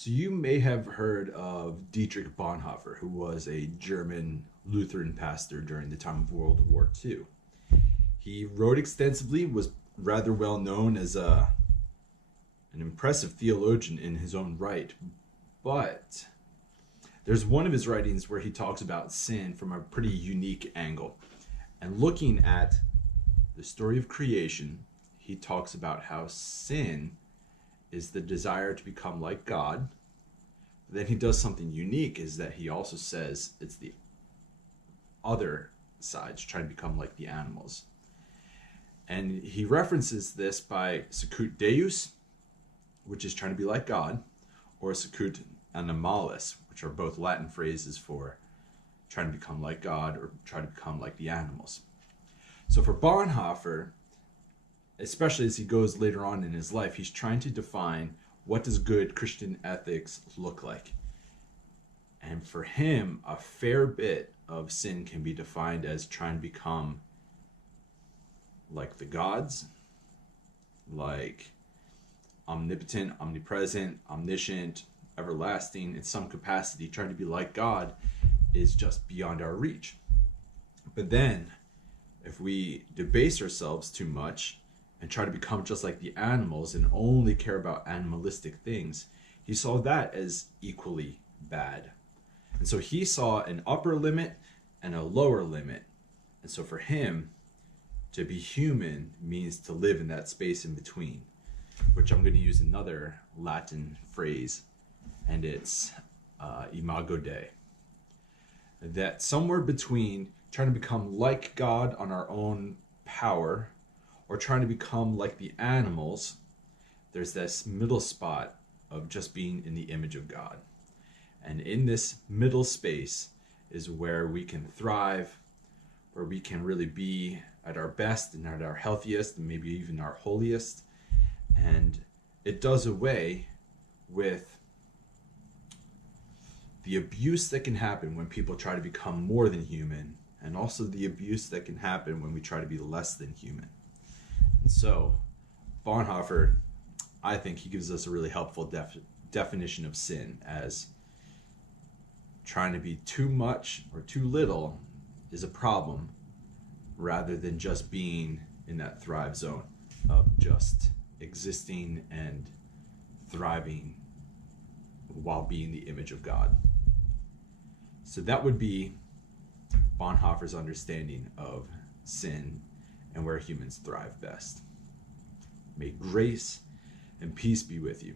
So you may have heard of Dietrich Bonhoeffer, who was a German Lutheran pastor during the time of World War II. He wrote extensively, was rather well known as an impressive theologian in his own right. But there's one of his writings where he talks about sin from a pretty unique angle. And looking at the story of creation, he talks about how sin is the desire to become like God. Then he does something unique, is that he also says it's the other side, to try to become like the animals. And he references this by sicut Deus, which is trying to be like God, or sicut animalis, which are both Latin phrases for trying to become like God or try to become like the animals. So for Bonhoeffer, especially as he goes later on in his life, he's trying to define what does good Christian ethics look like. And for him, a fair bit of sin can be defined as trying to become like the gods, like omnipotent, omnipresent, omniscient, everlasting. In some capacity, trying to be like God is just beyond our reach. But then, if we debase ourselves too much and try to become just like the animals and only care about animalistic things, he saw that as equally bad. And so he saw an upper limit and a lower limit. And so for him, to be human means to live in that space in between, which I'm going to use another Latin phrase, and it's Imago Dei. That somewhere between trying to become like God on our own power or trying to become like the animals, there's this middle spot of just being in the image of God. And in this middle space is where we can thrive, where we can really be at our best and at our healthiest and maybe even our holiest. And it does away with the abuse that can happen when people try to become more than human, and also the abuse that can happen when we try to be less than human. And so Bonhoeffer, I think he gives us a really helpful definition of sin as trying to be too much or too little is a problem, rather than just being in that thrive zone of just existing and thriving while being the image of God. So that would be Bonhoeffer's understanding of sin and where humans thrive best. May grace and peace be with you.